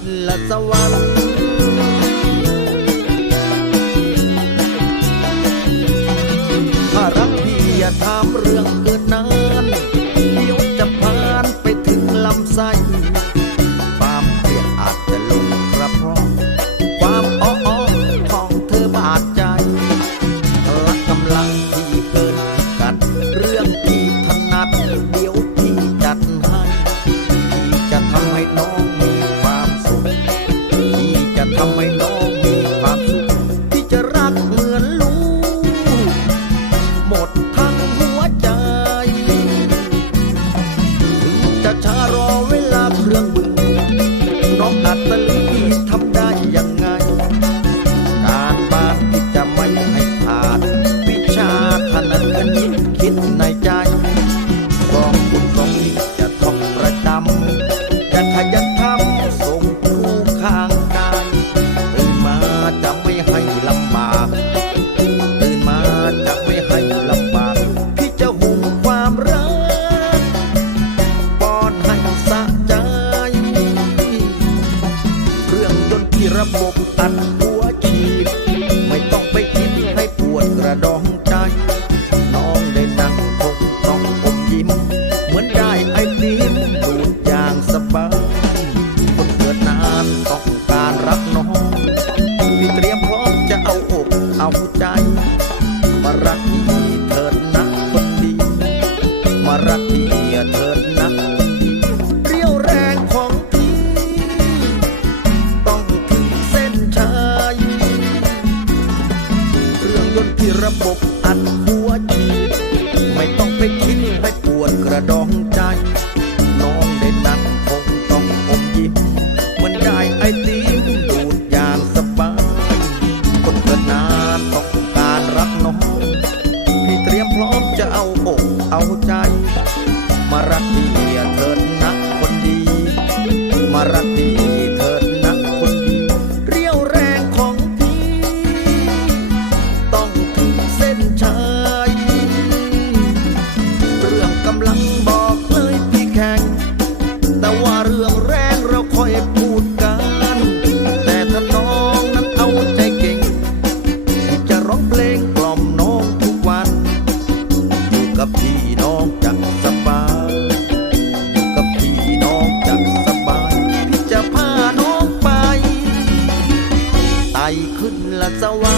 นละสวรรค์ถ้ารักพี่อย่าถามเรื่องเกินนานเดี๋ยวจะผ่านไปถึงลำไส้ความเครียดอาจจะลงกระเพาะความอ้ออ้อของเธอบาดใจพละกำลังที่เกินกัดเรื่องที่ถนัดเดี๋ยวพี่จัดให้ที่จะทำให้น้อง น้อ นต์ที่ระบบอัดหัวฉีดไม่ต้องไปคิดให้ปวดกระดองใจ น้องได้นั่งคงต้องอมยิ้ม เหมือนได้ไอติมดูดอย่างสบายคนเกิดนานต้องการรักน้องพี่เตรียมพร้อมจะเอาอกเอาใจ ระบบอัดหัวฉีไม่ต้องไปคิดให้ปวดกระดองใจ น้องได้นั่งคงต้องอมยิ้มมันได้ไอติมดูดอย่างสบาย คนเกิดนานต้องการรักน้องพี่เตรียมพร้อมจะเอาอกเอาใจ มารักเมีเถิดนักคนดี มารักดี ชายเรื่องกำลังบอกเลยพี่แข่งแต่ว่าเรื่องแรงเราคอยพูดกัน แต่ถ้าน้องนั้นเอาใจเก่ง จะร้องเพลงกล่อมน้องทุกวันอยู่กับพี่น้องจังสบายอยู่กับพี่น้องจังสบายพี่จะพาน้ไปไต่ขึ้นละสวรรค์